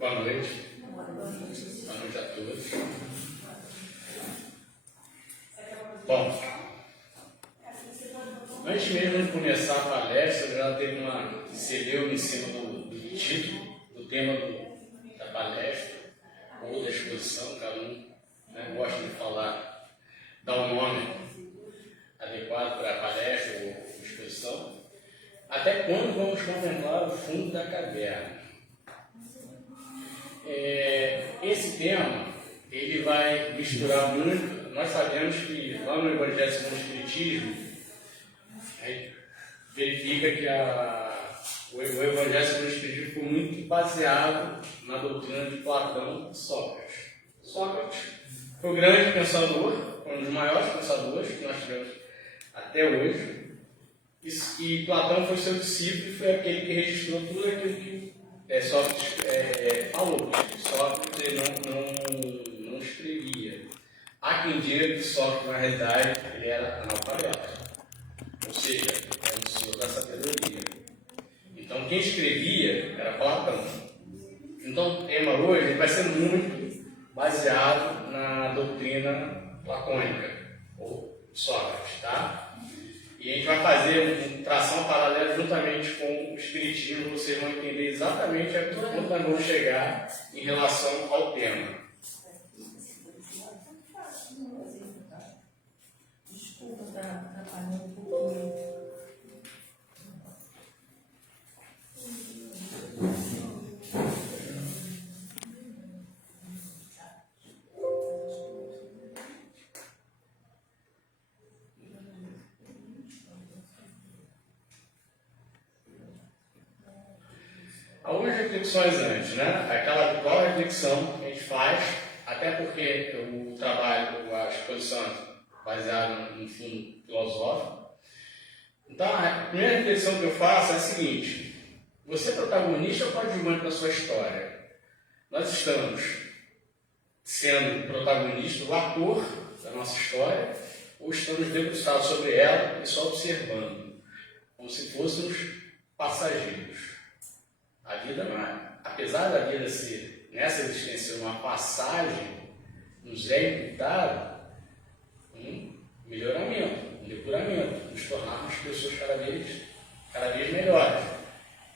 Boa noite. Boa noite a todos. Bom, antes mesmo de começar a palestra, já teve cedeu em cima do título, do tema da palestra, ou da exposição, cada um gosta de falar, dar um nome adequado para a palestra ou exposição. Até quando vamos contemplar o fundo da caverna? Esse tema, ele vai misturar muito. Nós sabemos que lá no Evangelho segundo o Espiritismo, verifica que o Evangelho segundo o Espiritismo foi muito baseado na doutrina de Platão e Sócrates. Sócrates foi o grande pensador, um dos maiores pensadores que nós tivemos até hoje. E Platão foi seu discípulo e foi aquele que registrou tudo aquilo que Sócrates falou. Sócrates não escrevia. Há quem diga que Sócrates, na realidade, ele era analfabeto. Ou seja, era um senhor da sabedoria. Então, quem escrevia era Platão. Então, o tema hoje vai ser muito baseado na doutrina platônica, ou Sócrates, tá? E a gente vai fazer uma tração paralela juntamente com o Espiritismo, vocês vão entender exatamente a onde nós vamos chegar em relação ao tema. Desculpa, está atrapalhando um pouquinho. Algumas reflexões antes, aquela igual reflexão que a gente faz, até porque o trabalho, a exposição baseada no fundo filosófico. Então, a primeira reflexão que eu faço é a seguinte: você é protagonista ou coadjuvante da sua história? Nós estamos sendo protagonista, o ator da nossa história, ou estamos debruçados sobre ela e só observando, como se fôssemos passageiros? A vida, apesar da vida ser, nessa existência, uma passagem, nos é imputado um melhoramento, um depuramento, nos tornarmos pessoas cada vez melhores.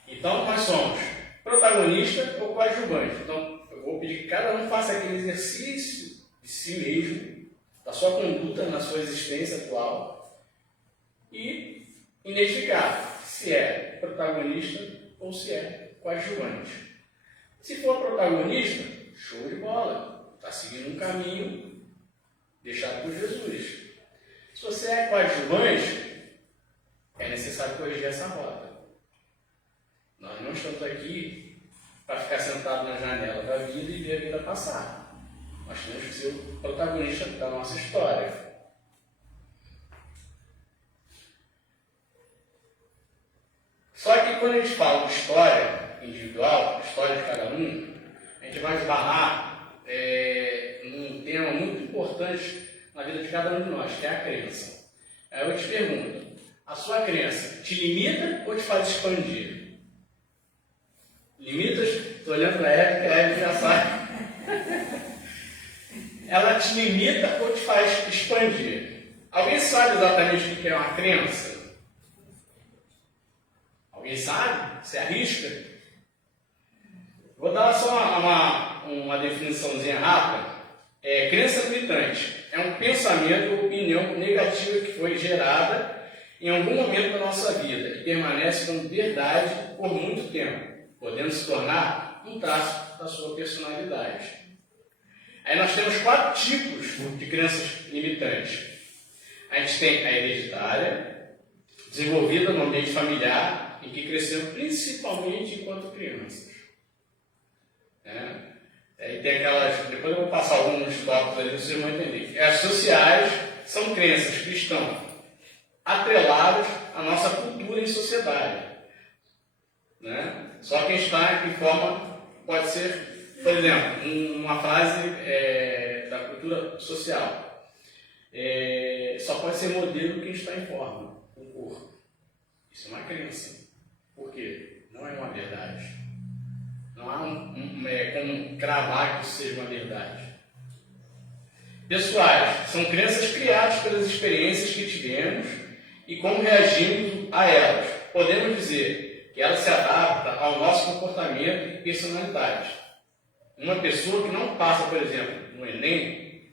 Então, nós somos protagonista ou coadjuvante. Então, eu vou pedir que cada um faça aquele exercício de si mesmo, da sua conduta na sua existência atual, e identificar se é protagonista ou se é coadjuvante. Se for protagonista, show de bola, está seguindo um caminho deixado por Jesus. Se você é coadjuvante, é necessário corrigir essa rota. Nós não estamos aqui para ficar sentado na janela da vida e ver a vida passar. Nós temos que ser o protagonista da nossa história. Só que quando a gente fala de história individual, história de cada um, a gente vai esbarrar num tema muito importante na vida de cada um de nós, que é a crença. Aí eu te pergunto, a sua crença te limita ou te faz expandir? Limitas? Estou olhando para ela, que a Eve já sabe. Ela te limita ou te faz expandir? Alguém sabe exatamente o que é uma crença? Alguém sabe? Você arrisca? Vou dar só uma definiçãozinha rápida. Crença limitante é um pensamento ou opinião negativa que foi gerada em algum momento da nossa vida e permanece como verdade por muito tempo, podendo se tornar um traço da sua personalidade. Aí nós temos 4 tipos de crenças limitantes. A gente tem a hereditária, desenvolvida no ambiente familiar, em que crescemos principalmente enquanto crianças. E tem aquelas, depois eu vou passar alguns tópicos ali, vocês vão entender. As sociais são crenças que estão atreladas à nossa cultura e sociedade. Só que está em forma, pode ser, por exemplo, uma frase da cultura social. Só pode ser modelo quem está em forma, o corpo. Isso é uma crença. Por quê? Não é uma verdade. Não há como cravar que isso seja uma verdade. Pessoais, são crenças criadas pelas experiências que tivemos e como reagimos a elas. Podemos dizer que ela se adapta ao nosso comportamento e personalidade. Uma pessoa que não passa, por exemplo, no Enem,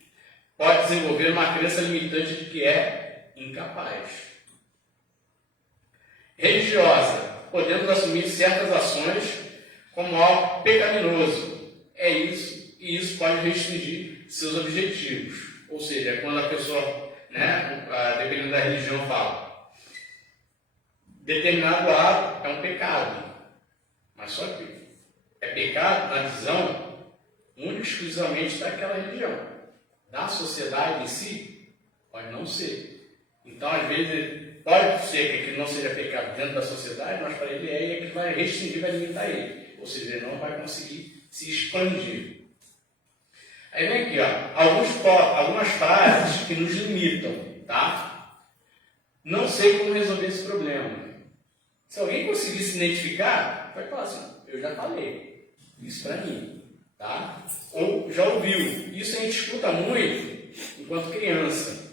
pode desenvolver uma crença limitante de que é incapaz. Religiosa, podemos assumir certas ações como algo pecaminoso. É isso, e isso pode restringir seus objetivos. Ou seja, quando a pessoa, dependendo da religião, fala determinado ato é um pecado, mas só que é pecado na visão única e exclusivamente daquela religião. Da sociedade em si, pode não ser. Então, às vezes, pode ser que aquilo não seja pecado dentro da sociedade, mas para ele é que vai restringir, vai limitar ele. Ou seja, ele não vai conseguir se expandir. Aí vem aqui, algumas frases que nos limitam, tá? Não sei como resolver esse problema. Se alguém conseguir se identificar, vai falar assim, eu já falei, isso para mim, tá? Ou já ouviu. Isso a gente escuta muito enquanto criança.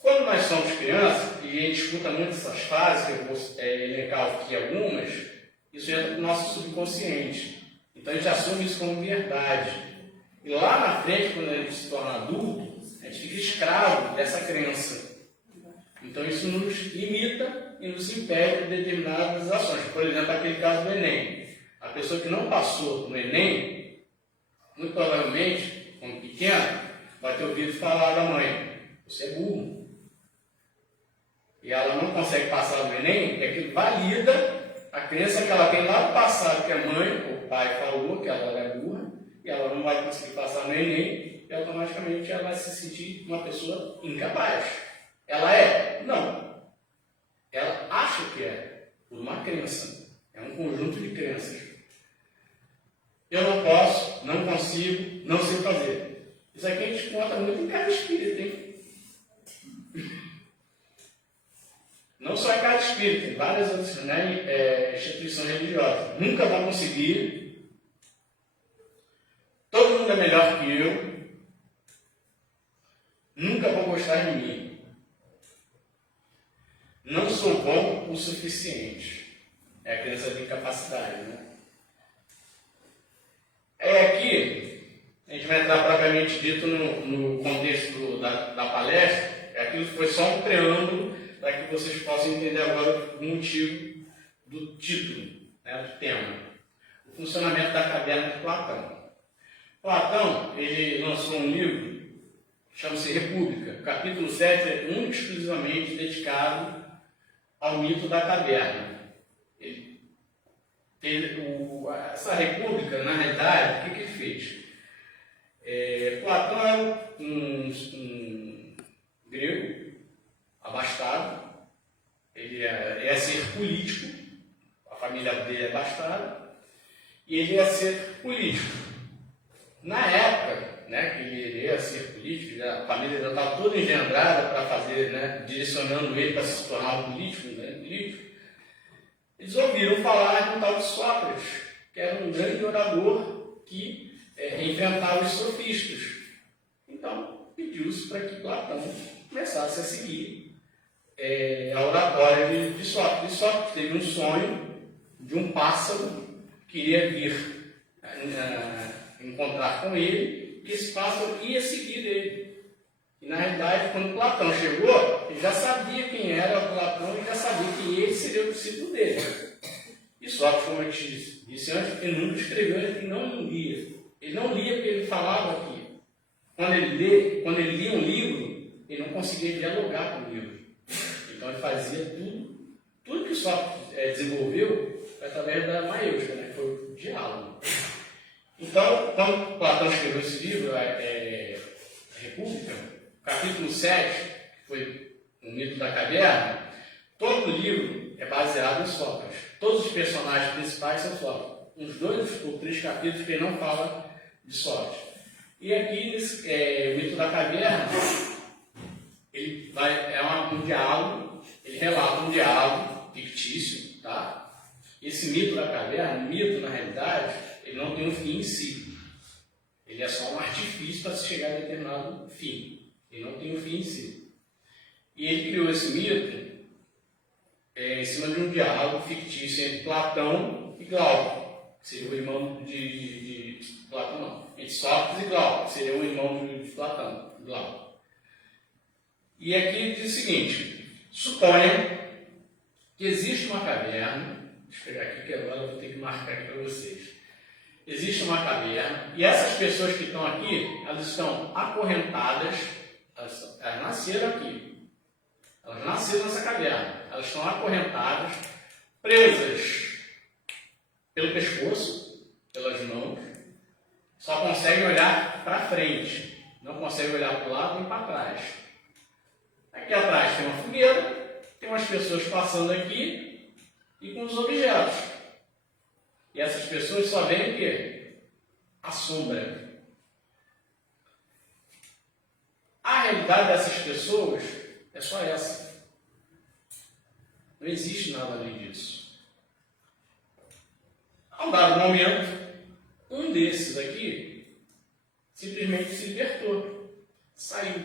Quando nós somos crianças, e a gente escuta muito essas frases, que eu vou elencar aqui algumas, isso entra no nosso subconsciente. Então a gente assume isso como verdade. E lá na frente, quando a gente se torna adulto, a gente fica escravo dessa crença. Então isso nos limita e nos impede de determinadas ações. Por exemplo, aquele caso do Enem. A pessoa que não passou no Enem, muito provavelmente, quando pequeno, vai ter ouvido falar da mãe, você é burro. E ela não consegue passar no Enem, porque aquilo valida a crença que ela tem lá no passado, que a mãe ou o pai falou que ela é burra, e ela não vai conseguir passar no Enem, e automaticamente ela vai se sentir uma pessoa incapaz. Ela é? Não. Ela acha que é, por uma crença. É um conjunto de crenças. Eu não posso, não consigo, não sei fazer. Isso aqui a gente conta muito em cada espírito, hein? Não só em cada espírito, tem várias outras instituições religiosas. Nunca vou conseguir. Todo mundo é melhor que eu. Nunca vou gostar de mim. Não sou bom o suficiente. É a crença de incapacidade, né? Aqui, a gente vai entrar propriamente dito no contexto da palestra. Aquilo foi só um preâmbulo para que vocês possam entender agora o motivo do título, do tema. O funcionamento da caverna de Platão. Platão, ele lançou um livro, chama-se República. O capítulo 7 é único e exclusivamente dedicado ao mito da caverna. Essa república, na realidade, o que ele fez? Platão era um grego abastado, ele ia ser político, a família dele é abastada, e ele ia ser político. Na época que ele ia ser político, a família já estava toda engendrada para fazer, direcionando ele para se tornar um político, eles ouviram falar de um tal de Sócrates, que era um grande orador que enfrentava os sofistas. Então, pediu-se para que Platão começasse a seguir a oratória de Sócrates. E Sócrates teve um sonho de um pássaro que iria vir encontrar com ele, e esse pássaro ia seguir ele. E na realidade, quando Platão chegou, ele já sabia quem era Platão e já sabia que ele seria o discípulo dele. E Sócrates, como eu disse antes, ele nunca escreveu, ele não lia. Ele não lia porque ele falava aqui. Quando ele lia um livro, ele não conseguia dialogar com o livro. Então ele fazia tudo que Sócrates desenvolveu através da maiúscula, que foi o diálogo. Então, quando Platão escreveu esse livro, República, capítulo 7, que foi o mito da caverna, todo o livro é baseado em Sócrates. Todos os personagens principais são Sócrates. Uns 2 ou 3 capítulos que ele não fala de Sócrates. E aqui, nesse mito da caverna, ele um diálogo, ele relata um diálogo fictício, tá? Esse mito da caverna, mito na realidade, ele não tem um fim em si. Ele é só um artifício para se chegar a determinado fim. Ele não tem um fim em si. E ele criou esse mito em cima de um diálogo fictício entre Platão e Glauco, que seria o irmão de Platão, não. Entre Sócrates e Glauco, que seria o irmão de Platão, Glauco. E aqui ele diz o seguinte: suponham que existe uma caverna. Deixa eu pegar aqui que agora eu vou ter que marcar aqui para vocês. Existe uma caverna e essas pessoas que estão aqui, elas estão acorrentadas, elas nasceram aqui. Elas nasceram nessa caverna. Elas estão acorrentadas, presas pelo pescoço, pelas mãos, só conseguem olhar para frente, não conseguem olhar para o lado nem para trás. Aqui atrás tem uma fogueira, tem umas pessoas passando aqui e com os objetos. E essas pessoas só veem o quê? A sombra. A realidade dessas pessoas é só essa. Não existe nada além disso. A um dado momento, um desses aqui simplesmente se libertou. Saiu.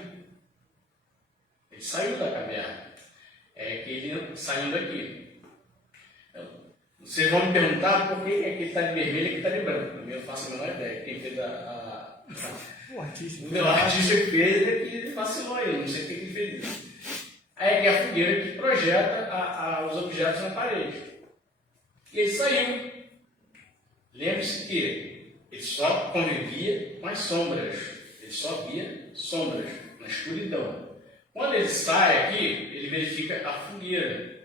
Ele saiu da caverna. É que ele saiu daqui. Vocês vão me perguntar por que é que ele está de vermelho e que está de branco. Eu não faço a menor ideia. Quem fez o artista que fez é que ele vacilou aí. Eu não sei por que ele fez isso. Aí é a fogueira que projeta os objetos na parede. E ele saiu. Lembre-se que ele só convivia com as sombras. Ele só via sombras na escuridão. Quando ele sai aqui, ele verifica a fogueira.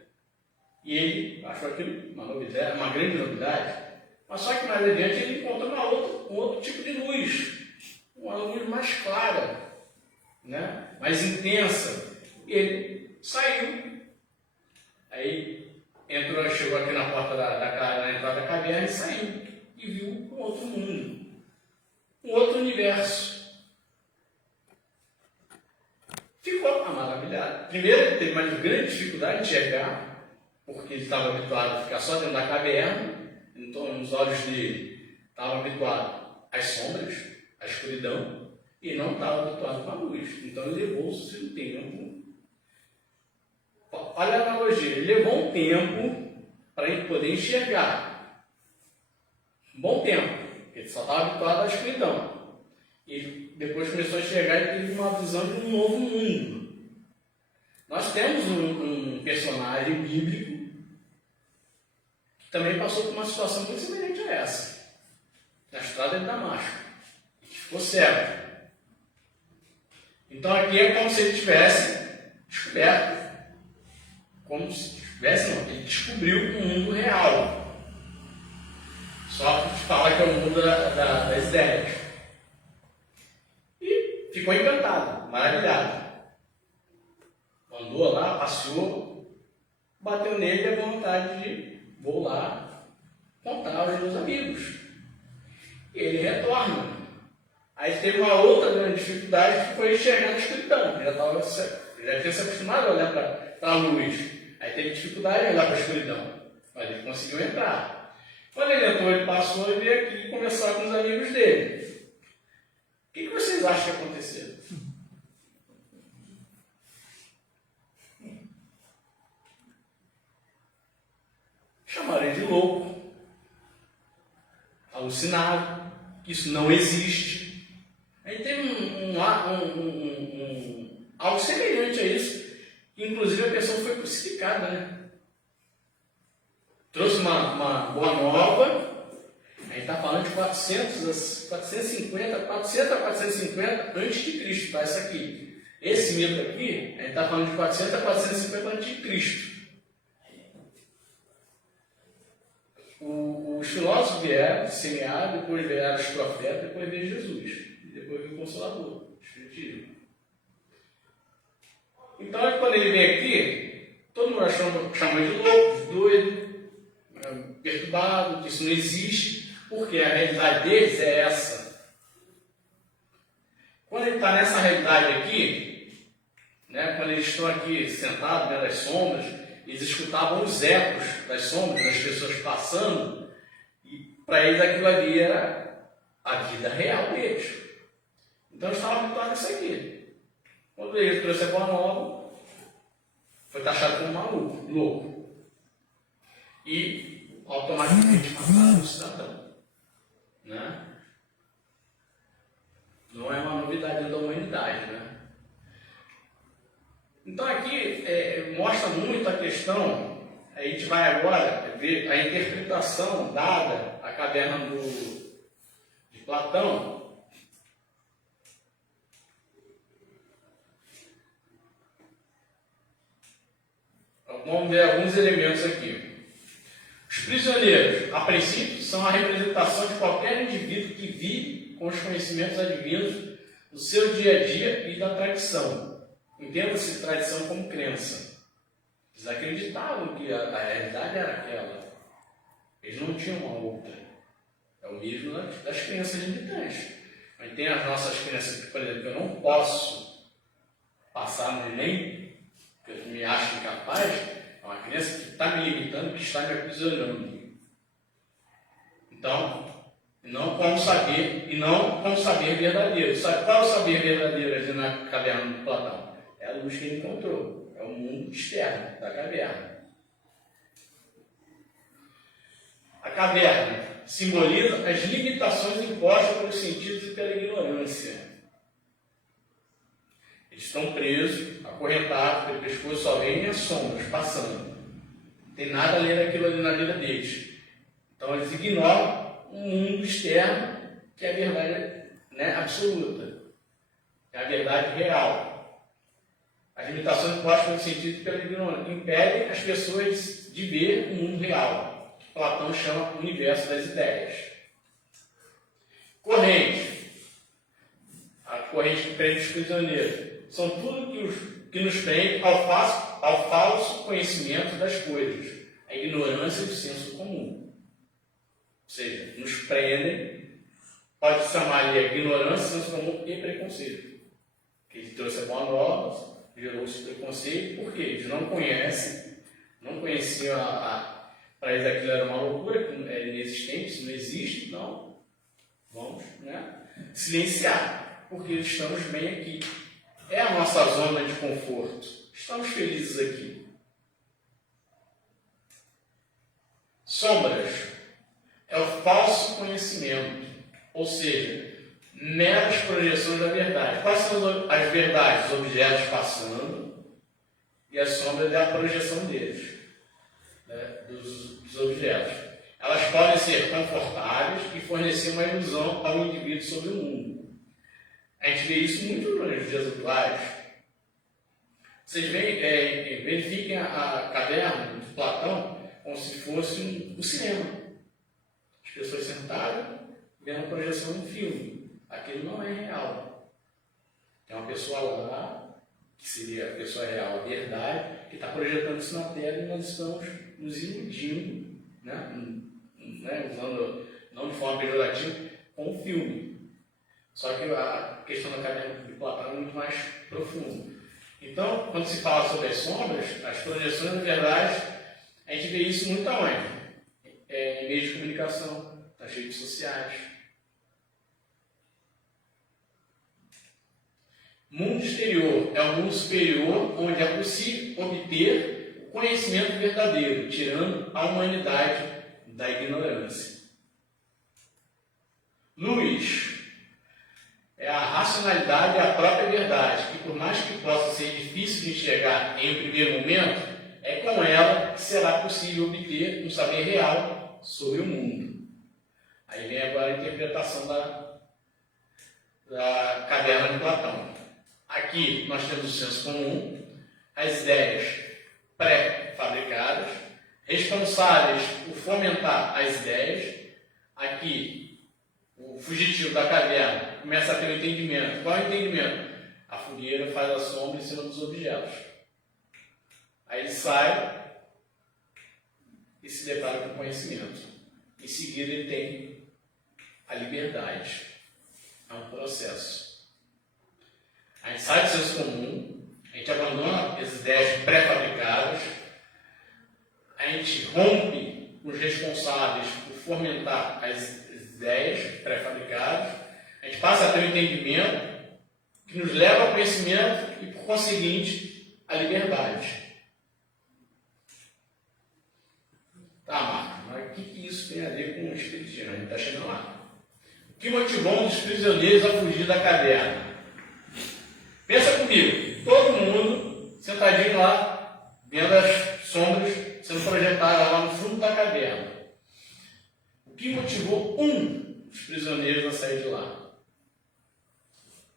E ele achou aquilo uma novidade, uma grande novidade. Mas só que mais adiante ele encontrou um outro tipo de luz. Uma luz mais clara, né? Mais intensa. E ele saiu. Aí chegou aqui na porta na entrada da caverna e saiu. E viu um outro mundo. Um outro universo. Ficou maravilhado. Primeiro ele teve uma grande dificuldade de enxergar, porque ele estava habituado a ficar só dentro da caverna, então os olhos dele estavam habituados às sombras, à escuridão, e não estava habituado com a luz. Então ele levou-se um tempo. Olha a analogia, ele levou um tempo para ele poder enxergar. Um bom tempo, porque ele só estava habituado à escuridão. E depois começou a enxergar e teve uma visão de um novo mundo. Nós temos um personagem bíblico que também passou por uma situação muito semelhante a essa, na estrada de Damasco, e que ficou cego. Então aqui é como se ele tivesse descoberto, como se tivesse, não, ele descobriu um mundo real. Só que fala que é o mundo das ideias. E ficou encantado, maravilhado. Andou lá, passeou, bateu nele e a vontade de vou lá contar aos meus amigos. E ele retorna. Aí teve uma outra grande dificuldade que foi enxergar na escuridão. Já tinha se acostumado a olhar para a luz. Aí teve dificuldade em olhar para a escuridão. Mas ele conseguiu entrar. Quando ele entrou, ele passou e veio aqui conversar com os amigos dele. O que vocês acham que aconteceu? Chamarei de louco, alucinado, que isso não existe. Aí tem algo semelhante a isso, que inclusive a pessoa foi crucificada, né? Trouxe uma boa nova, aí está falando de 450 a 450 antes de Cristo, tá? Isso aqui. Esse mito aqui, a gente está falando de 400 a 450 antes de Cristo. Os filósofos vieram semear, depois vieram os profetas, depois veio Jesus, e depois veio o Consolador, o Espiritismo. Então, quando ele vem aqui, todo mundo chama de louco, de doido, perturbado, que isso não existe, porque a realidade deles é essa. Quando ele está nessa realidade aqui, né, quando eles estão aqui sentados nas sombras, eles escutavam os ecos das sombras, das pessoas passando, e para eles aquilo ali era a vida real deles. Então eles estavam habituados a isso aqui. Quando ele trouxe a boa nova, foi taxado como maluco, louco. E automaticamente mataram o cidadão. Né? Não é uma novidade da humanidade. Né? Então aqui mostra muito a questão, a gente vai agora ver a interpretação dada à caverna de Platão. Vamos ver alguns elementos aqui. Os prisioneiros, a princípio, são a representação de qualquer indivíduo que vive com os conhecimentos advindos do seu dia a dia e da tradição. Entenda-se tradição como crença. Eles acreditavam que a realidade era aquela. Eles não tinham uma outra. É o mesmo das crenças limitantes. Mas tem as nossas crenças que, por exemplo, eu não posso passar no Enem, que eu me acho incapaz, é uma crença que está me limitando, que está me aprisionando. Então, não como saber, e não como saber verdadeiro. Qual é o saber verdadeiro ali na caverna de Platão? É a luz que ele encontrou. É o mundo externo da caverna. A caverna simboliza as limitações impostas pelos sentidos e pela ignorância. Eles estão presos, acorrentados, pelo pescoço, só veem as sombras passando. Não tem nada a ler daquilo ali na vida deles. Então eles ignoram o mundo externo, que é a verdade, né, absoluta. É a verdade real. As limitações impostas pelo sentido e pela ignorância impedem as pessoas de ver o mundo real, que Platão chama o universo das ideias. Corrente. A corrente que prende os prisioneiros. São tudo que nos prende ao falso conhecimento das coisas, a ignorância do senso comum. Ou seja, nos prendem, pode chamar ali a ignorância, senso comum e preconceito. Que ele trouxe a boa nova, gerou-se preconceito, porque eles não conhecem, não conheciam para eles aquilo era uma loucura, é inexistente, isso não existe, então vamos, né, silenciar, porque estamos bem aqui. É a nossa zona de conforto. Estamos felizes aqui. Sombras é o falso conhecimento, ou seja, meras projeções da verdade. Quais são as verdades? Os objetos passando e a sombra é a projeção deles, né, dos objetos. Elas podem ser confortáveis e fornecer uma ilusão ao indivíduo sobre o mundo. A gente vê isso muito nos dias atuais. Vocês verifiquem a caverna de Platão como se fosse um cinema. As pessoas sentadas vendo a projeção de um filme. Aquilo não é real. É uma pessoa lá, que seria a pessoa real, a verdade, que está projetando isso na Terra e nós estamos nos iludindo, né? Usando, não de forma pejorativa, com o filme. Só que a questão da caverna de Platão é muito mais profunda. Então, quando se fala sobre as sombras, as projeções da verdade, a gente vê isso muito aonde? Em meios de comunicação, nas redes sociais. Mundo exterior é o mundo superior, onde é possível obter o conhecimento verdadeiro, tirando a humanidade da ignorância. Luz é a racionalidade e a própria verdade, que por mais que possa ser difícil de enxergar em um primeiro momento, é com ela que será possível obter um saber real sobre o mundo. Aí vem agora a interpretação da caverna de Platão. Aqui nós temos o senso comum, as ideias pré-fabricadas, responsáveis por fomentar as ideias. Aqui o fugitivo da caverna começa a ter um entendimento. Qual é o entendimento? A fogueira faz a sombra em cima dos objetos. Aí ele sai e se depara com o conhecimento. Em seguida ele tem a liberdade. É um processo. A gente sai do senso comum, a gente abandona as ideias pré-fabricadas, a gente rompe os responsáveis por fomentar as ideias pré-fabricadas, a gente passa a ter um entendimento que nos leva ao conhecimento e, por conseguinte, à liberdade. Tá, Marcos, mas o que isso tem a ver com o espiritismo? A gente está chegando lá. O que motivou um dos prisioneiros a fugir da caverna? Pensa comigo, todo mundo sentadinho lá, vendo as sombras sendo projetadas lá no fundo da caverna. O que motivou um dos prisioneiros a sair de lá?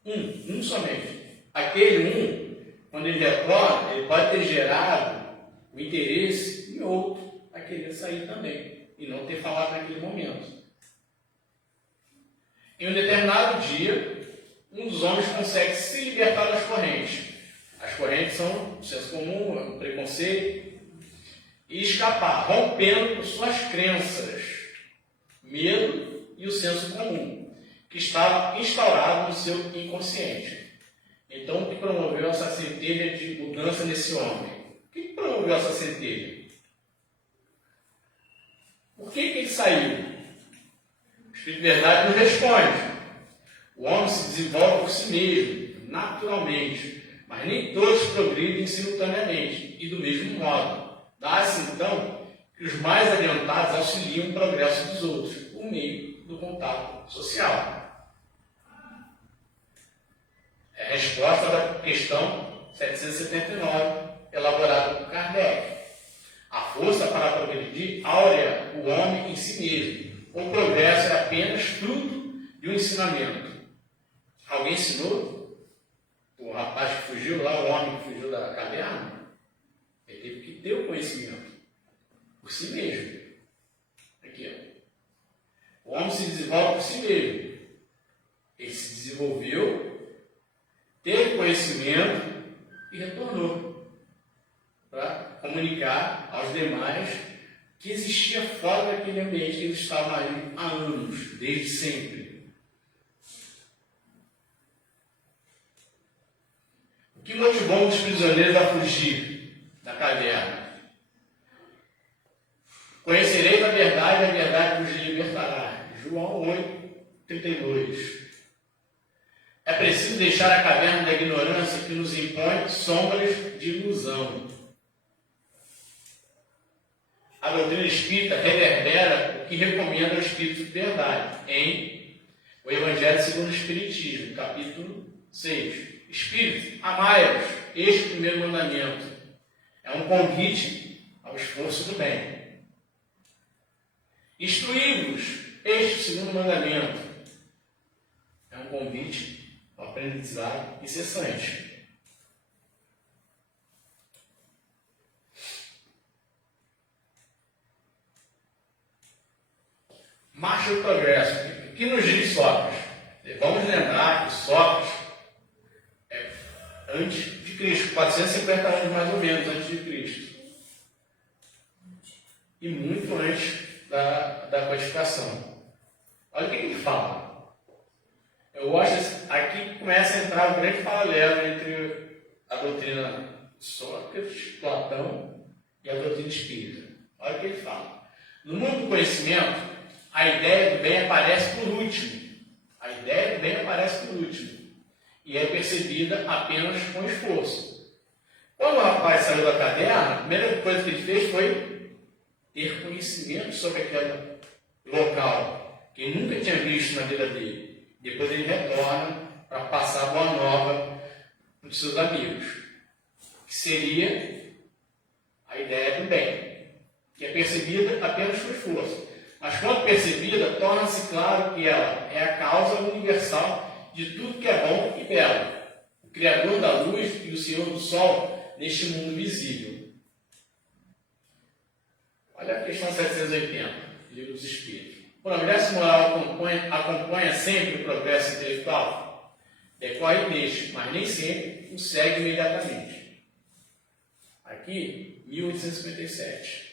Um somente. Aquele quando ele retorna, ele pode ter gerado o interesse em outro a querer sair também e não ter falado naquele momento. Em um determinado dia, um dos homens consegue se libertar das correntes. As correntes são o senso comum, o preconceito, e escapar, rompendo com suas crenças, medo e o senso comum, que estava instaurado no seu inconsciente. Então, o que promoveu essa centelha de mudança nesse homem? O que promoveu essa centelha? Por que ele saiu? O Espírito de Verdade nos responde. O homem se desenvolve por si mesmo, naturalmente, mas nem todos progridem simultaneamente e do mesmo modo. Dá-se, então, que os mais adiantados auxiliam o progresso dos outros, por meio do contato social. É a resposta da questão 779, elaborada por Kardec. A força para progredir áurea o homem em si mesmo. O progresso é apenas fruto de um ensinamento. Alguém ensinou? O rapaz que fugiu lá, o homem que fugiu da caverna, ele teve que ter o conhecimento por si mesmo. Aqui, ó. O homem se desenvolve por si mesmo. Ele se desenvolveu, teve conhecimento e retornou para comunicar aos demais que existia fora daquele ambiente que eles estavam ali há anos, desde sempre. O que motivou os prisioneiros a fugir da caverna? Conhecereis a verdade vos libertará. João 8, 32. É preciso deixar a caverna da ignorância que nos impõe sombras de ilusão. A doutrina espírita reverbera o que recomenda o Espírito de Verdade em o Evangelho segundo o Espiritismo, capítulo 6. Espíritos, amai-vos, este é o primeiro mandamento. É um convite ao esforço do bem. Instruí-vos, este é o segundo mandamento. É um convite ao aprendizado incessante. Marcha do progresso. O que nos diz Sócrates? Vamos lembrar que Sócrates é antes de Cristo, 450 anos mais ou menos antes de Cristo. E muito antes da codificação. Olha o que ele fala. Eu acho aqui que começa a entrar um grande paralelo entre a doutrina de Sócrates, Platão e a doutrina espírita. Olha o que ele fala. No mundo do conhecimento, a ideia do bem aparece por último. A ideia do bem aparece por último. E é percebida apenas com esforço. Quando o rapaz saiu da caverna, a primeira coisa que ele fez foi ter conhecimento sobre aquele local, que ele nunca tinha visto na vida dele. Depois ele retorna para passar a boa nova para os seus amigos, que seria a ideia do bem, que é percebida apenas com esforço. Mas quando percebida, torna-se claro que ela é a causa universal de tudo que é bom e belo, o Criador da luz e o Senhor do Sol neste mundo visível. Olha a questão 780, Livro dos Espíritos. O progresso moral acompanha sempre o progresso intelectual? Decorre deste, mas nem sempre o segue imediatamente. Aqui, 1857.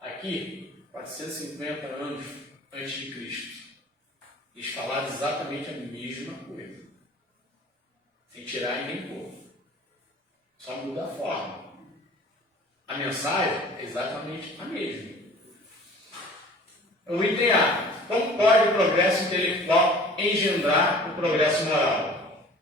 Aqui, 450 anos antes de Cristo. Eles falaram exatamente a mesma coisa. Sem tirar nem pôr. Só muda a forma. A mensagem é exatamente a mesma. O item A. Como pode o progresso intelectual engendrar o progresso moral?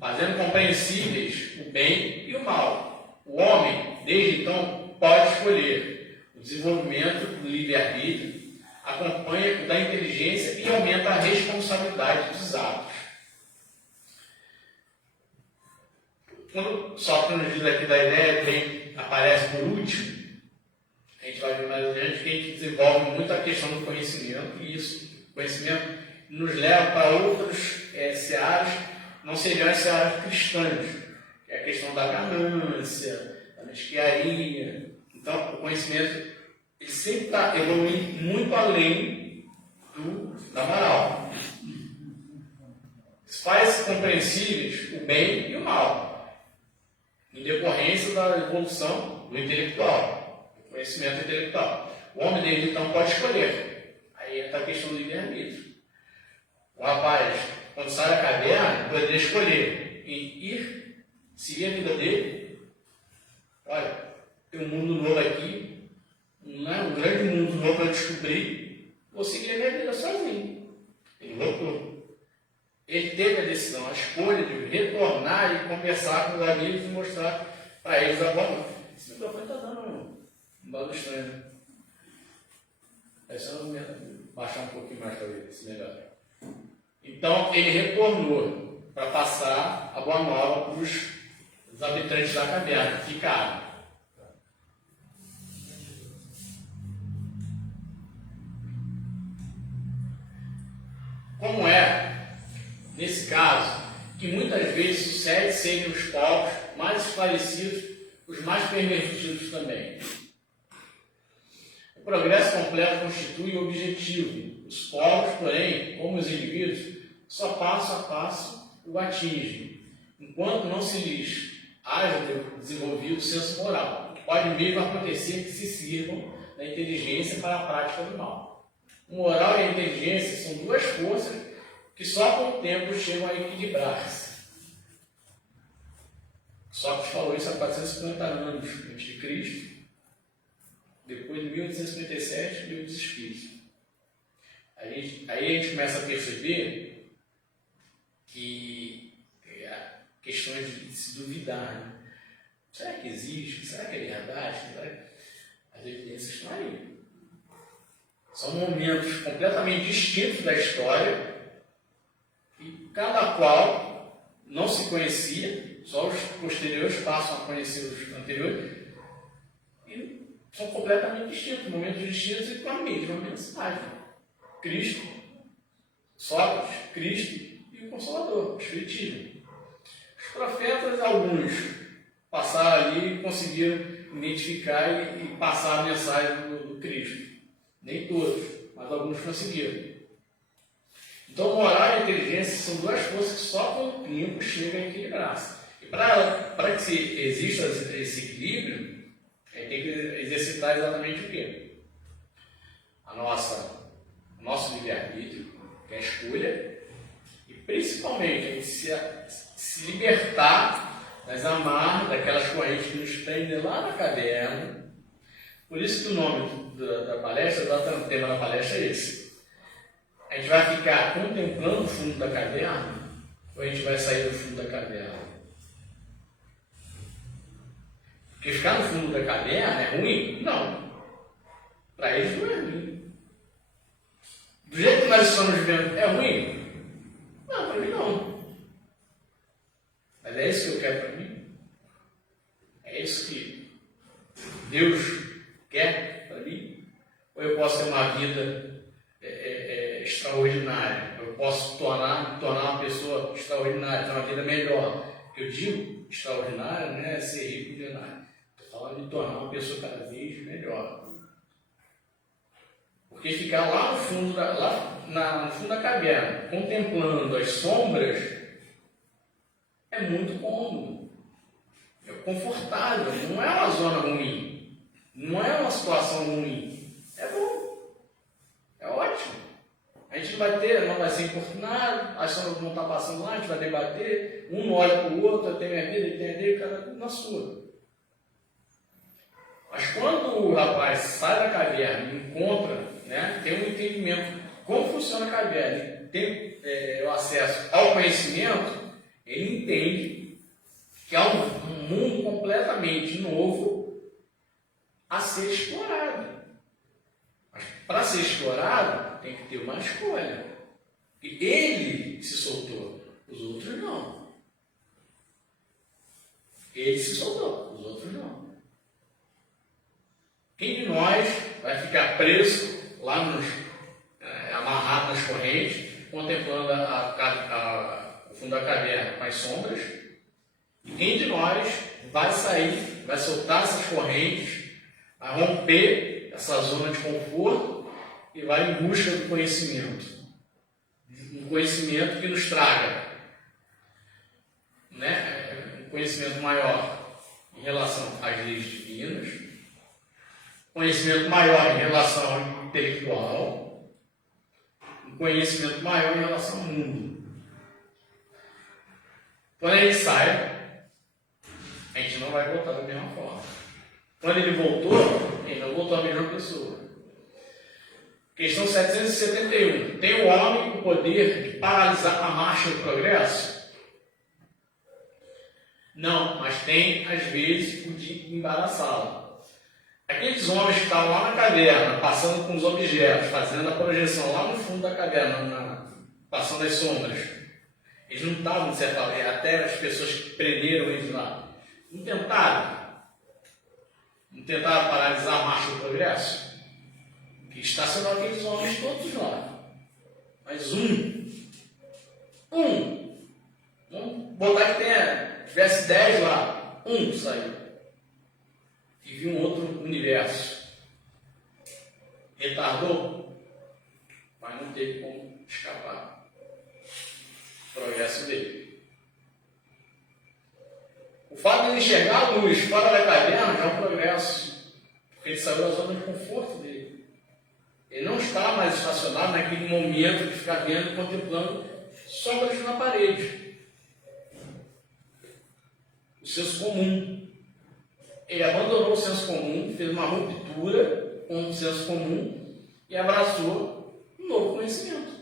Fazendo compreensíveis o bem e o mal. O homem, desde então, pode escolher. O desenvolvimento do livre-arbítrio acompanha o da inteligência e aumenta a responsabilidade dos atos. Quando Sócrates nos diz aqui da ideia, que aparece por último, a gente vai ver mais adiante que a gente desenvolve muito a questão do conhecimento, e isso, o conhecimento, nos leva para outros searas, não seriam as searas cristãs, que é a questão da ganância, da mesquinharia. Então, o conhecimento ele sempre está evoluindo muito além da moral. Faz compreensíveis o bem e o mal, em decorrência da evolução do intelectual, do conhecimento intelectual. O homem dele, então, pode escolher. Aí entra a questão do livre-arbítrio. O rapaz, quando sai da caverna, poderia escolher em ir, seguir a vida dele. Olha, tem um mundo novo aqui, um grande mundo novo para descobrir, vou seguir a minha vida sozinho. Ele voltou. Ele teve a decisão, a escolha de retornar e conversar com os amigos e mostrar para eles a boa noite. Esse microfone está dando um barulho estranho. É só baixar um pouquinho mais para ver se melhora. Então, ele retornou para passar a boa nova para os habitantes da caverna que ficaram. Como é, nesse caso, que muitas vezes sucede serem os povos mais esclarecidos, os mais pervertidos também. O progresso completo constitui o objetivo. Os povos, porém, como os indivíduos, só passo a passo o atingem, enquanto não se lhes haja desenvolvido o senso moral. Pode mesmo acontecer que se sirvam da inteligência para a prática do mal. O moral e a inteligência são duas forças que só com o tempo chegam a equilibrar-se. Sócrates falou isso há 450 anos antes de Cristo. Depois de 1857, livro dos Espíritos. Aí a gente começa a perceber que questões de se duvidar. Né? Será que existe? Será que é verdade? As evidências estão aí. São momentos completamente distintos da história e cada qual não se conhecia, só os posteriores passam a conhecer os anteriores e são completamente distintos, momentos distintos e com a mesma mensagem. Cristo, Sócrates, Cristo e o Consolador, o Espiritismo. Os profetas, alguns, passaram ali e conseguiram identificar e passar a mensagem do Cristo. Nem todos, mas alguns conseguiram. Então, moral e inteligência são duas forças que só com o tempo chegam a equilibrar-se. E para que exista esse equilíbrio, a gente tem que exercitar exatamente o quê? O nosso livre-arbítrio, que é a escolha, e principalmente a gente se libertar das amarras, daquelas correntes que nos prendem lá na caverna. Por isso que o nome da palestra, o tema da palestra é esse. A gente vai ficar contemplando o fundo da caverna ou a gente vai sair do fundo da caverna? Porque ficar no fundo da caverna é ruim? Não. Para eles não é ruim. Do jeito que nós estamos vivendo, é ruim? Não, para mim não. Mas é isso que eu quero para mim? É isso que Deus quer para mim? Ou eu posso ter uma vida extraordinária? Eu posso tornar uma pessoa extraordinária, ter uma vida melhor. Eu digo extraordinária não é ser rico e milionário. Estou falando de tornar uma pessoa cada vez melhor. Porque ficar lá no fundo no fundo da caverna, contemplando as sombras, é muito cômodo. É confortável, não é uma zona ruim. Não é uma situação ruim. É bom. É ótimo. A gente não vai ser importunado, as sombras vão estar passando lá, a gente vai debater, um não olha para o outro, eu tenho minha vida, ele tem a dele, cada um na sua. Mas quando o rapaz sai da caverna e encontra né, tem um entendimento de como funciona a caverna, tem o acesso ao conhecimento, ele entende que há um mundo completamente novo a ser explorado. Mas para ser explorado, tem que ter uma escolha. E ele se soltou, os outros não. Ele se soltou, os outros não. Quem de nós vai ficar preso lá amarrado nas correntes, contemplando o fundo da caverna com as sombras? E quem de nós vai sair, vai soltar essas correntes, vai romper essa zona de conforto e vai em busca do conhecimento? Um conhecimento que nos traga, né, um conhecimento maior em relação às leis divinas, conhecimento maior em relação ao intelectual, um conhecimento maior em relação ao mundo. Quando ele sai, a gente não vai voltar da mesma forma. Quando ele voltou, ele não voltou a mesma pessoa. Questão 771. Tem o homem o poder de paralisar a marcha do progresso? Não, mas tem, às vezes, o de embaraçá-lo. Aqueles homens que estavam lá na caverna, passando com os objetos, fazendo a projeção lá no fundo da caverna, passando as sombras, eles não estavam, de certa maneira, até as pessoas que prenderam eles lá, não tentaram paralisar a marcha do progresso? Que estacionou aqueles homens todos lá. Mas vamos botar que tivesse 10 lá, saiu. E viu um outro universo. Retardou, mas não teve como escapar. O progresso dele. O fato de ele enxergar a luz fora da caverna já é um progresso. Porque ele saiu da zona de conforto dele. Ele não está mais estacionado naquele momento de ficar vendo e contemplando sombras na parede. O senso comum. Ele abandonou o senso comum, fez uma ruptura com o senso comum e abraçou um novo conhecimento.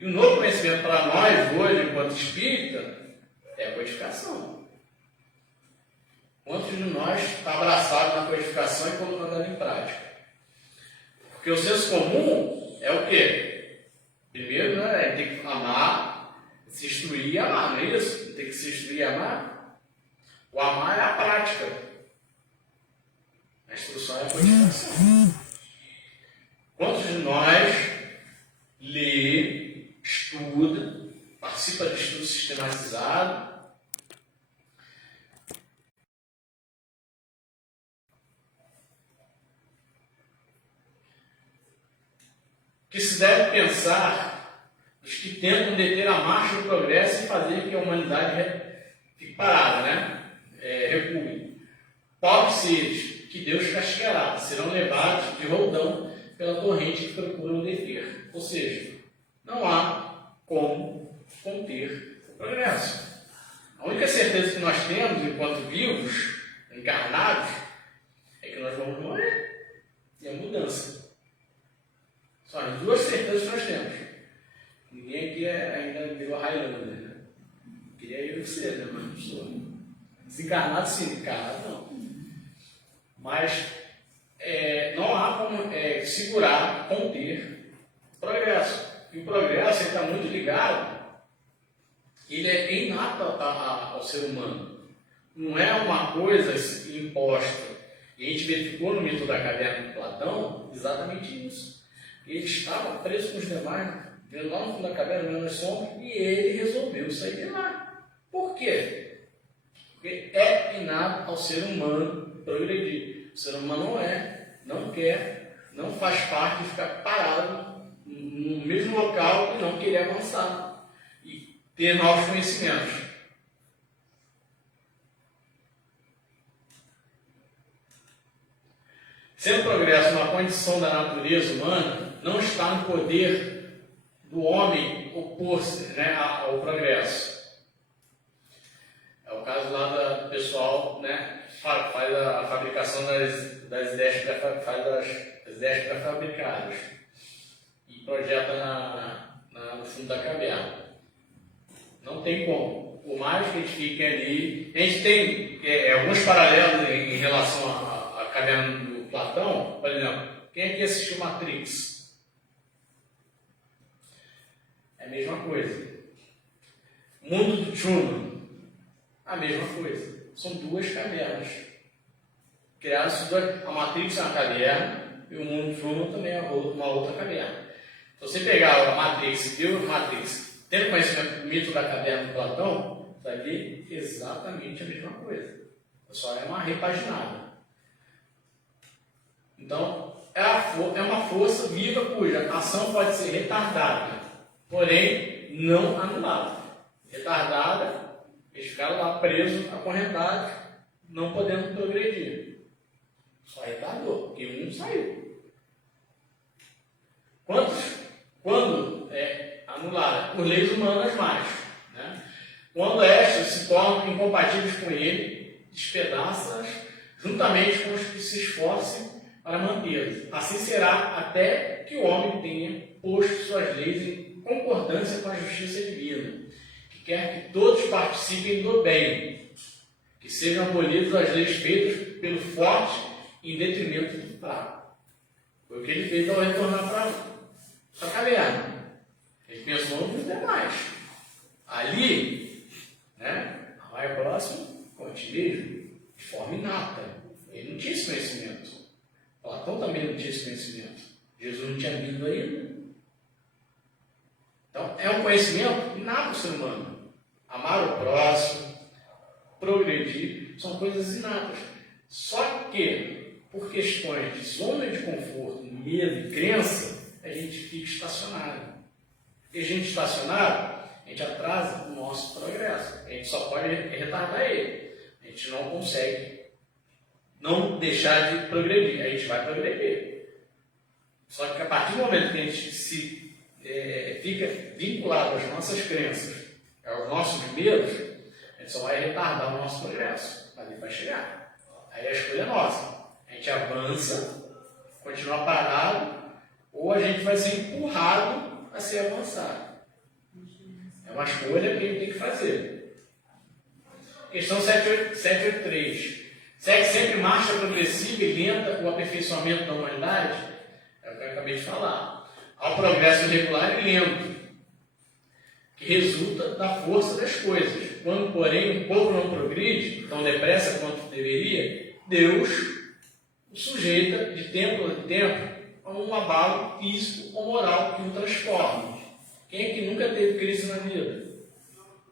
E o novo conhecimento para nós, hoje, enquanto espírita, é a codificação. Quantos de nós está abraçado na codificação e colocando ela em prática? Porque o senso comum é o quê? Primeiro, né, tem que amar, se instruir e amar, não é isso? Tem que se instruir e amar. O amar é a prática. A instrução é a codificação. Quantos de nós lê, estuda, participa de estudo sistematizado, que se deve pensar os que tentam deter a marcha do progresso e fazer que a humanidade fique parada, né? Recue. Pobres seres, que Deus castigará, serão levados de roldão pela torrente que procuram deter. Ou seja, não há como conter o progresso. A única certeza que nós temos, enquanto vivos, encarnados, é que nós vamos morrer. E a mudança. São as duas certezas que nós temos. Ninguém aqui ainda virou Highlander, né? Queria eu ser, né? Mas não sou. Desencarnado sim, encarnado não. Mas não há como segurar, conter o progresso. E o progresso está muito ligado, ele é inato ao ser humano. Não é uma coisa imposta. E a gente verificou no mito da caverna de Platão exatamente isso. Ele estava preso com os demais, vendo lá no fundo da caverna, vendo as sombras, e ele resolveu sair de lá. Por quê? Porque é inato ao ser humano progredir. O ser humano não quer, não faz parte de ficar parado no mesmo local e não querer avançar e ter novos conhecimentos. Sendo o progresso uma condição da natureza humana, não está no poder do homem opor-se, né, ao progresso. É o caso lá do pessoal, né, que faz a fabricação das ideias pré-fabricadas e projeta no fundo da caverna. Não tem como. Por mais que a gente fique ali, a gente tem alguns paralelos em relação à caverna do Platão. Por exemplo, quem aqui assistiu Matrix? É a mesma coisa. Mundo do Truman, a mesma coisa. São duas cavernas. Criaram-se a Matrix é uma caverna e o mundo do Truman também é uma outra caverna. Se você pegar a Matrix e viu a Matrix, tendo conhecimento do mito da caverna do Platão, vai ver exatamente a mesma coisa. Só é uma repaginada. Então, é uma força viva cuja ação pode ser retardada, porém não anulada. Retardada, eles ficaram lá presos, acorrentados, não podendo progredir. Só retardou, porque um saiu. Quando é anulada? Por leis humanas mais. Né? Quando estas se tornam incompatíveis com ele, despedaça-as juntamente com os que se esforcem para mantê-las. Assim será até que o homem tenha posto suas leis em concordância com a justiça divina, que quer que todos participem do bem, que sejam abolidas as leis feitas pelo forte em detrimento do fraco. Foi o que ele fez ao retornar para a caverna. Ele pensou nos demais. Ali, né, vai próximo, com ti mesmo, de forma inata. Ele não tinha esse conhecimento. Platão também não tinha esse conhecimento. Jesus não tinha vindo ainda. Então, é um conhecimento inato do ser humano. Amar o próximo, progredir, são coisas inatas. Só que, por questões de zona de conforto, medo e crença, a gente fica estacionado. E a gente estacionado, a gente atrasa o nosso progresso. A gente só pode retardar ele. A gente não consegue não deixar de progredir. A gente vai progredir. Só que a partir do momento que a gente fica vinculado às nossas crenças, aos nossos medos, a gente só vai retardar o nosso progresso. Mas ele vai chegar. Aí a escolha é nossa. A gente avança, continua parado, ou a gente vai ser empurrado a ser avançado. É uma escolha que a gente tem que fazer. Questão 783. Segue sempre marcha progressiva e lenta o aperfeiçoamento da humanidade? É o que eu acabei de falar. Há um progresso regular e lento, que resulta da força das coisas. Quando, porém, o povo não progride tão depressa quanto deveria, Deus o sujeita de tempo em tempo a um abalo físico ou moral que o transforma. Quem é que nunca teve crise na vida?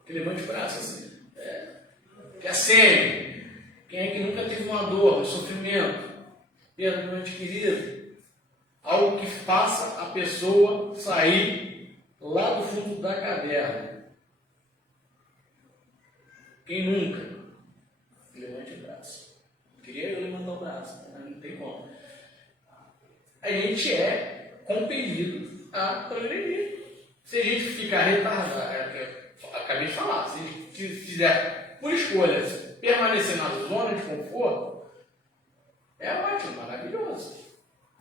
Que levante o braço assim. Que acende. Quem é que nunca teve uma dor, um sofrimento, perda de um ente querido? Algo que faça a pessoa sair lá do fundo da caverna. Quem nunca? Levante o braço. Queria eu levantar o braço, mas não tem como. A gente é compelido a progredir. Se a gente ficar retardado, acabei de falar, se a gente fizer por escolha permanecer na zona de conforto, é ótimo, maravilhoso.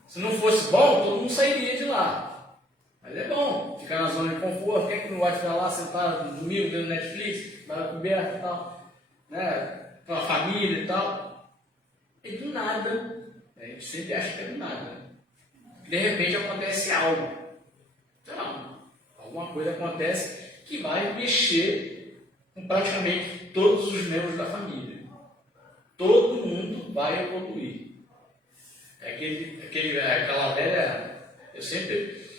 Se não fosse bom, todo mundo sairia de lá. Mas é bom ficar na zona de conforto. Quem é que não vai ficar lá sentado no domingo vendo Netflix, barra coberta e tal, né? Com a família e tal? E do nada, a gente sempre acha que é do nada. De repente acontece algo. Então, alguma coisa acontece que vai mexer com praticamente todos os membros da família. Todo mundo vai evoluir. Aquela velha... Eu sempre,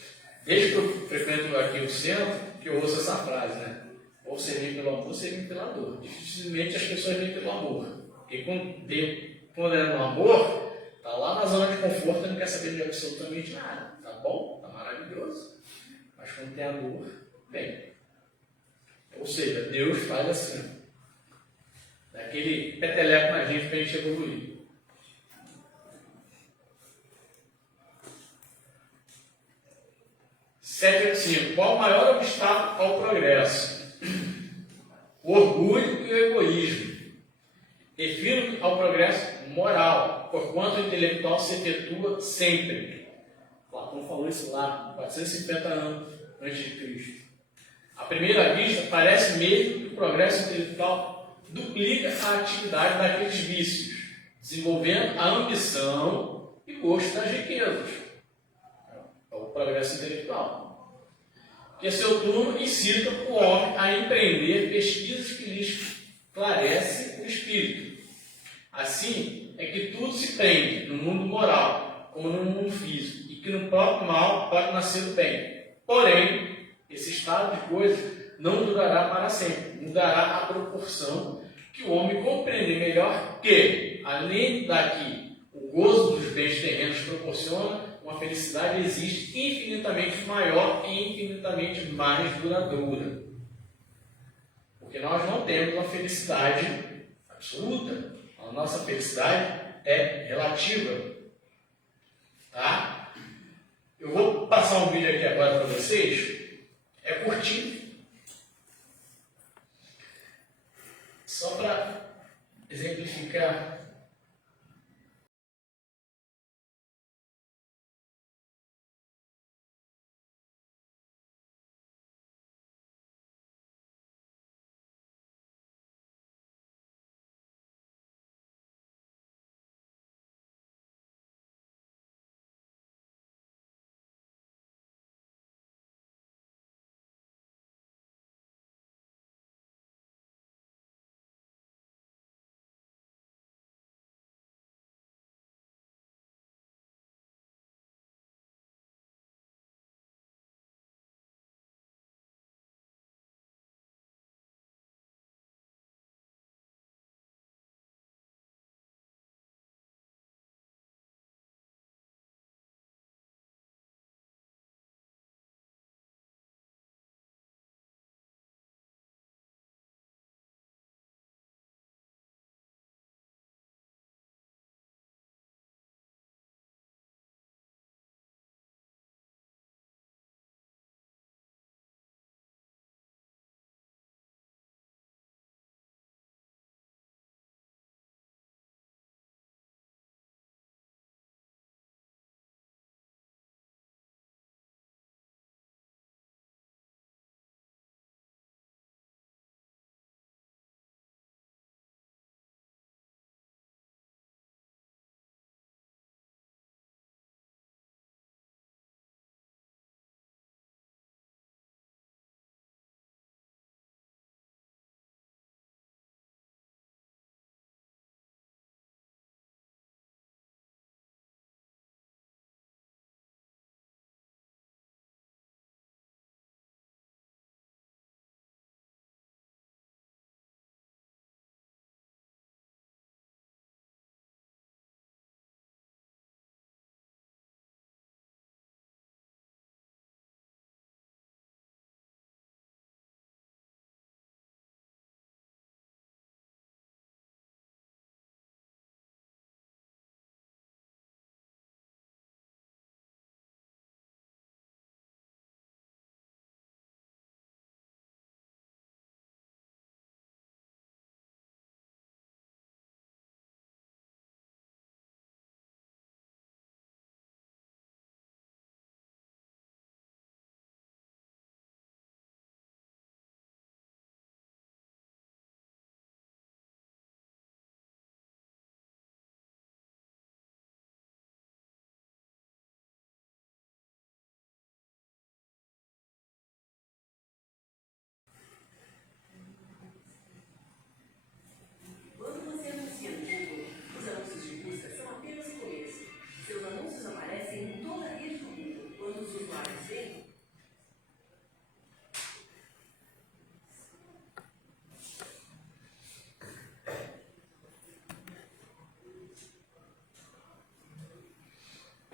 desde que eu frequento aqui o centro, que eu ouço essa frase, né? Ou você vem pelo amor, ou você vem pela dor. Dificilmente as pessoas vêm pelo amor. Porque quando é no amor, está lá na zona de conforto e não quer saber de absolutamente nada. Tá bom? Tá maravilhoso. Mas quando tem a dor, vem. Ou seja, Deus faz assim. Daquele peteleco na gente para a gente evoluir. Qual o maior obstáculo ao progresso? O orgulho e o egoísmo. progresso moral, porquanto o intelectual se efetua sempre. Platão falou isso lá, 450 anos antes de Cristo. À primeira vista, parece mesmo que o progresso intelectual duplica a atividade daqueles vícios, desenvolvendo a ambição e gosto das riquezas. É o progresso intelectual. Que a seu turno incita o homem a empreender pesquisas que lhe esclarecem o espírito. Assim é que tudo se prende no mundo moral, como no mundo físico, e que no próprio mal pode nascer o bem. Porém, esse estado de coisas não durará para sempre, mudará à proporção que o homem compreender melhor que, além daqui, o gozo dos bens terrenos proporciona, uma felicidade existe infinitamente maior e infinitamente mais duradoura. Porque nós não temos uma felicidade absoluta. A nossa felicidade é relativa. Tá? Eu vou passar um vídeo aqui agora para vocês. É curtinho. Só para exemplificar.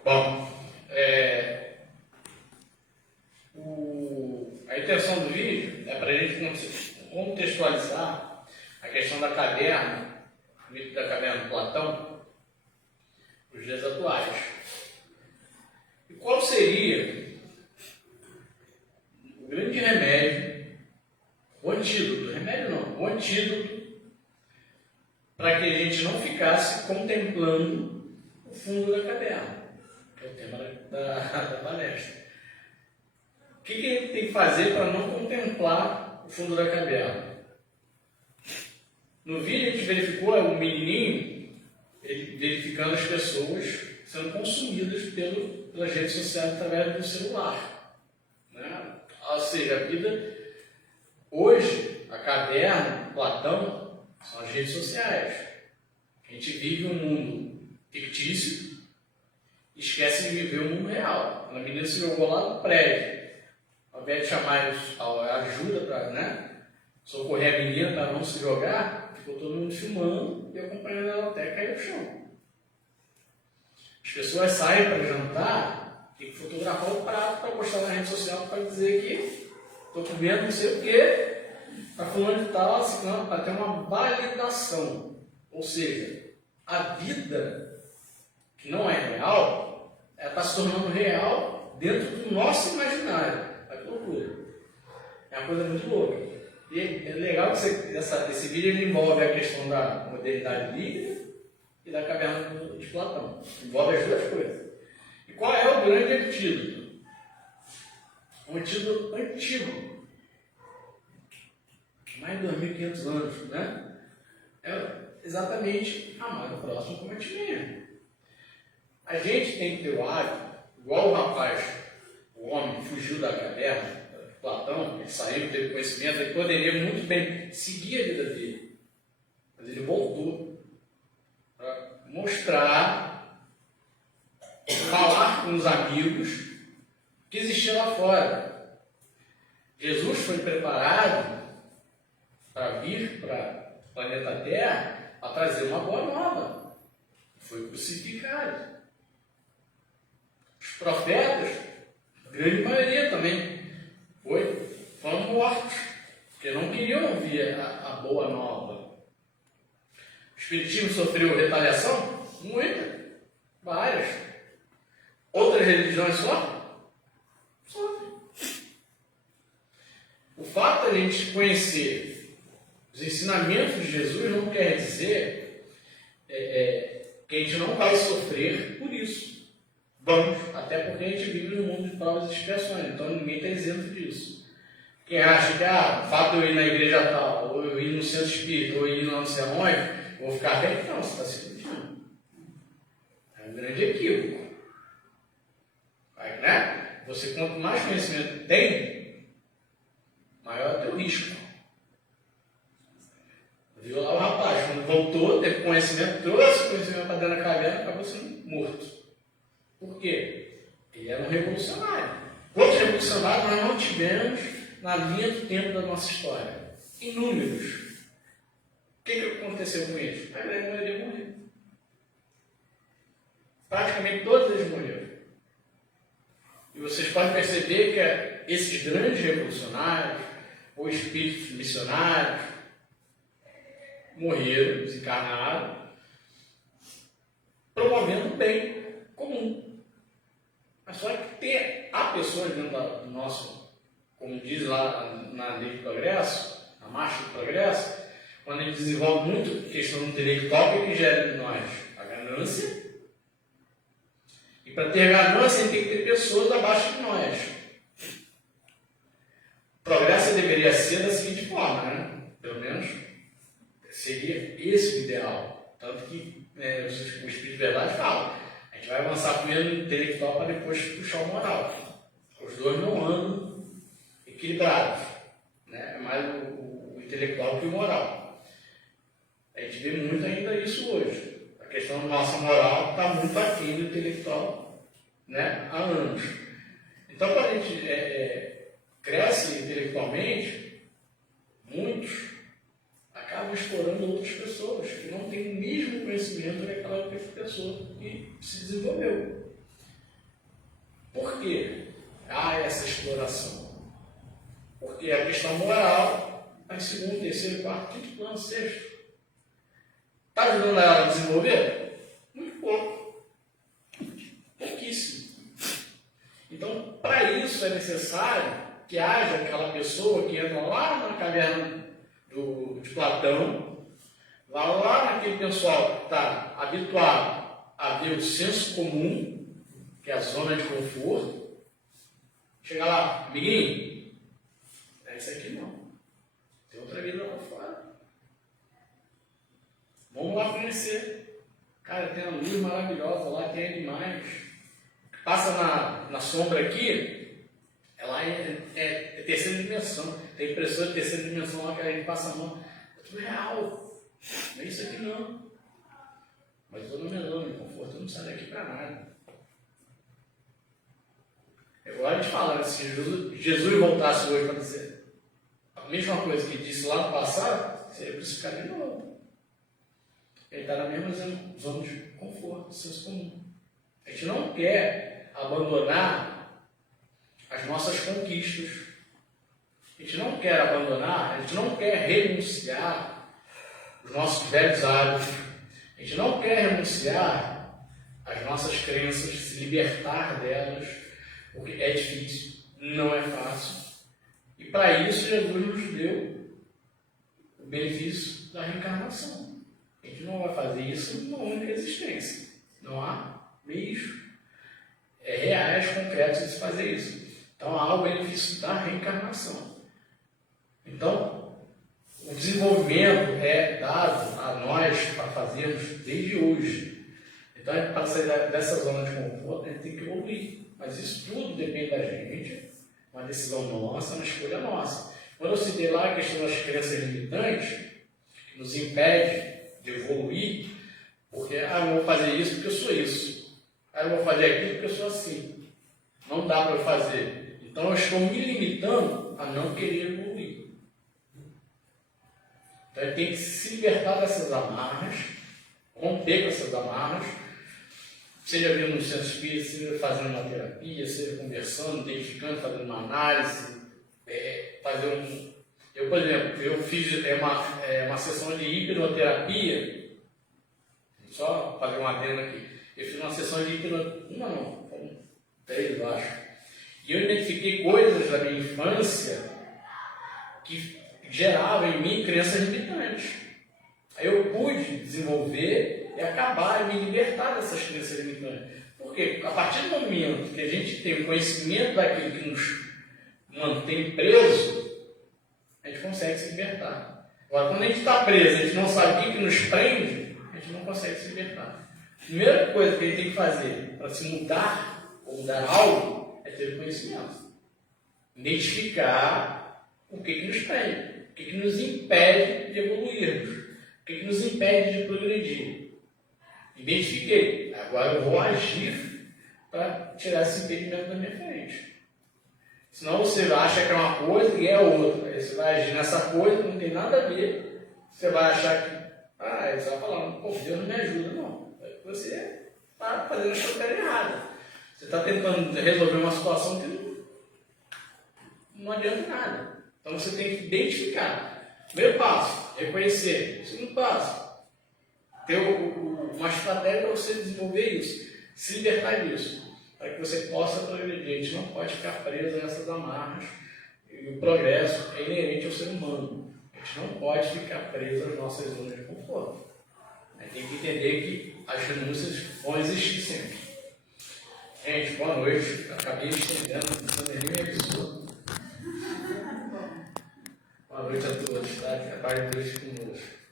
Bom, a intenção do vídeo é para a gente contextualizar a questão da caverna, o mito da caverna de Platão, nos dias atuais. E qual seria o grande remédio, o antídoto, remédio não, o antídoto, para que a gente não ficasse contemplando o fundo da caverna, que é o tema da palestra. O que ele tem que fazer para não contemplar o fundo da caverna? No vídeo a gente verificou o menininho ele verificando as pessoas sendo consumidas pelas redes sociais através do celular. Né? Ou seja, a vida hoje, a caverna, Platão, são as redes sociais. A gente vive um mundo fictício e esquece de viver o mundo real. A menina se jogou lá no prédio. Ao invés de chamar a ajuda para socorrer a menina para não se jogar, ficou todo mundo filmando e acompanhando ela até cair no chão. As pessoas saem para jantar, tem que fotografar o prato para postar na rede social para dizer que estou comendo não sei o quê, para fulano de tal, assim, para ter uma validação. Ou seja, a vida que não é real, ela está se tornando real dentro do nosso imaginário. Olha que loucura. É uma coisa muito louca. E é legal que esse vídeo ele envolve a questão da modernidade líquida e da caverna de Platão. Envolve as duas coisas. E qual é o grande antídoto? Um antídoto antigo. Mais de 2.500 anos, né? É exatamente amar o próximo como a ti mesmo. A gente tem que ter o hábito, igual o rapaz, o homem fugiu da caverna, Platão, ele saiu, teve conhecimento, ele poderia muito bem seguir a vida dele. Mas ele voltou para mostrar, falar com os amigos que existia lá fora. Jesus foi preparado para vir para o planeta Terra a trazer uma boa nova. Foi crucificado. Os profetas, a grande maioria também, foram mortos, porque não queriam ouvir a boa nova. O espiritismo sofreu retaliação? Muita, várias. Outras religiões sofrem. O fato de a gente conhecer os ensinamentos de Jesus não quer dizer que a gente não vai sofrer por isso. Vamos, até porque a gente vive num mundo de provas e expiações, então ninguém está isento disso. Quem acha que o fato de eu ir na igreja tal, ou eu ir no centro espírita, ou eu ir não sei aonde, vou ficar bem, não, você está se iludindo. É um grande equívoco. Né? Você, quanto mais conhecimento tem, maior é o teu risco. Viu lá o rapaz, quando voltou, teve conhecimento, trouxe conhecimento para dentro da caverna, acabou sendo morto. Por quê? Ele era um revolucionário. Quantos revolucionários nós não tivemos na linha do tempo da nossa história? Inúmeros. O que aconteceu com eles? A grande maioria morreu. Praticamente todos eles morreram. E vocês podem perceber que esses grandes revolucionários, ou espíritos missionários, morreram, desencarnaram, promovendo o bem comum. Mas só que há pessoas dentro do nosso, como diz lá na lei do progresso, na marcha do progresso, quando a gente desenvolve muito a questão intelectual, o que gera em nós? A ganância. E para ter ganância, a gente tem que ter pessoas abaixo de nós. O progresso deveria ser da seguinte forma, né? Pelo menos seria esse o ideal. Tanto que o Espírito de Verdade fala. A gente vai avançar primeiro no intelectual para depois puxar o moral. Os dois não andam equilibrados. Né? É mais o intelectual que o moral. A gente vê muito ainda isso hoje. A questão da nossa moral está muito aquém do intelectual, né? Há anos. Então, quando a gente cresce intelectualmente, muitos acabam explorando outras pessoas que não têm o mesmo conhecimento daquela pessoa que se desenvolveu. Por quê? Há essa exploração. Porque a questão moral está em segundo, terceiro, quarto, quinto plano, sexto. Está ajudando ela a desenvolver? Muito pouco. Pouquíssimo. Então, para isso é necessário que haja aquela pessoa que entra lá na caverna de Platão, Lá naquele pessoal que está habituado a ver o senso comum, que é a zona de conforto, chega lá, amiguinho, é isso aqui não. Tem outra vida lá fora. Vamos lá conhecer. Cara, tem uma luz maravilhosa lá, tem animais. Passa na sombra aqui, ela é terceira dimensão. Tem impressora de terceira dimensão lá que a gente passa a mão. É tudo real. Não é isso aqui não. Mas eu estou na minha zona de conforto, eu não saio daqui para nada. Agora a gente fala, se Jesus voltasse hoje para dizer a mesma coisa que disse lá no passado, seria crucificado de novo. Ele está na mesma zona de conforto, senso comum. A gente não quer abandonar as nossas conquistas. A gente não quer abandonar, a gente não quer renunciar os nossos velhos hábitos. A gente não quer renunciar às nossas crenças, se libertar delas, porque é difícil, não é fácil. E para isso Jesus nos deu o benefício da reencarnação. A gente não vai fazer isso numa única existência. Não há meios reais, concretos de se fazer isso. Então há o benefício da reencarnação. Então, o desenvolvimento é dado a nós para fazermos desde hoje. Então, para sair dessa zona de conforto, a gente tem que evoluir. Mas isso tudo depende da gente. Uma decisão nossa, uma escolha nossa. Quando eu citei lá a questão das crenças limitantes, que nos impede de evoluir, porque eu não vou fazer isso porque eu sou isso. Eu vou fazer aquilo porque eu sou assim. Não dá para eu fazer. Então, eu estou me limitando a não querer evoluir. Então, ele tem que se libertar dessas amarras, romper com essas amarras, seja vindo no centro espírita, seja fazendo uma terapia, seja conversando, identificando, fazendo uma análise, fazer um... Eu, por exemplo, eu fiz uma sessão de hipnoterapia, só fazer uma adenda aqui, eu fiz uma sessão de hipnoterapia, foram 3, eu acho, e eu identifiquei coisas da minha infância que geravam em mim crenças limitantes. Aí eu pude desenvolver e acabar e me libertar dessas crenças limitantes. Por quê? A partir do momento que a gente tem o conhecimento daquilo que nos mantém preso, a gente consegue se libertar. Agora, quando a gente está preso, a gente não sabe o que nos prende, a gente não consegue se libertar. A primeira coisa que a gente tem que fazer para se mudar ou mudar algo é ter conhecimento. Identificar o que nos prende. O que nos impede de evoluirmos? O que nos impede de progredir? Identifiquei. Agora eu vou agir para tirar esse impedimento da minha frente. Senão você acha que é uma coisa e é outra. Aí você vai agir nessa coisa que não tem nada a ver. Você vai achar que... aí você vai falar, pô, Deus não me ajuda. Não. Você está fazendo a coisa errada. Você está tentando resolver uma situação que não adianta nada. Então você tem que identificar. Primeiro passo, reconhecer. Segundo passo, ter uma estratégia para você desenvolver isso, se libertar disso, para que você possa progredir. A gente não pode ficar preso nessas amarras. E o progresso é inerente ao ser humano. A gente não pode ficar preso às nossas zonas de conforto. A gente tem que entender que as renúncias vão existir sempre. Gente, boa noite. Acabei estendendo, não tem nem absurdo. Boa noite a todos, tá? Que a paz de Deus conosco.